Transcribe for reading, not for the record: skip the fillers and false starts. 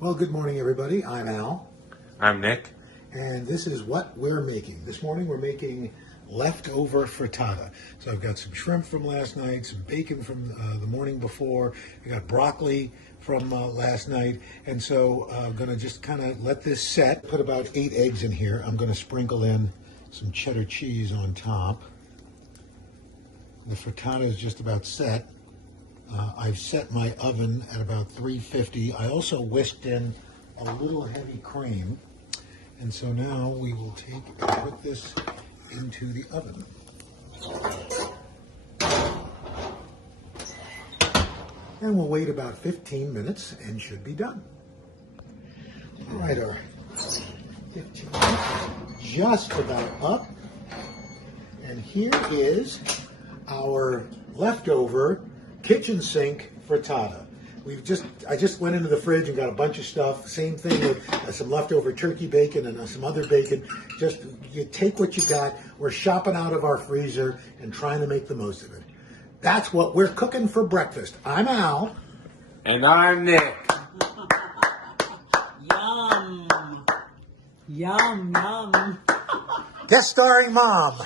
Well, good morning, everybody. I'm Al, I'm Nick. and this is what we're making. This morning we're making leftover frittata. So I've got some shrimp from last night, some bacon from the morning before. I got broccoli from last night, and so I'm going to just kind of let this set. Put about 8 eggs in here. I'm going to sprinkle in some cheddar cheese on top. The frittata is just about set. I've set my oven at about 350. I also whisked in a little heavy cream. And so now we will take and put this into the oven. And we'll wait about 15 minutes and should be done. All right, our 15 minutes just about up. And here is our leftover kitchen sink frittata. I just went into the fridge and got a bunch of stuff. Same thing with some leftover turkey bacon and some other bacon. Just you take what you got. We're shopping out of our freezer and trying to make the most of it. That's what we're cooking for breakfast. I'm Al. And I'm Nick. Yum. Yum, yum. Guest starring Mom.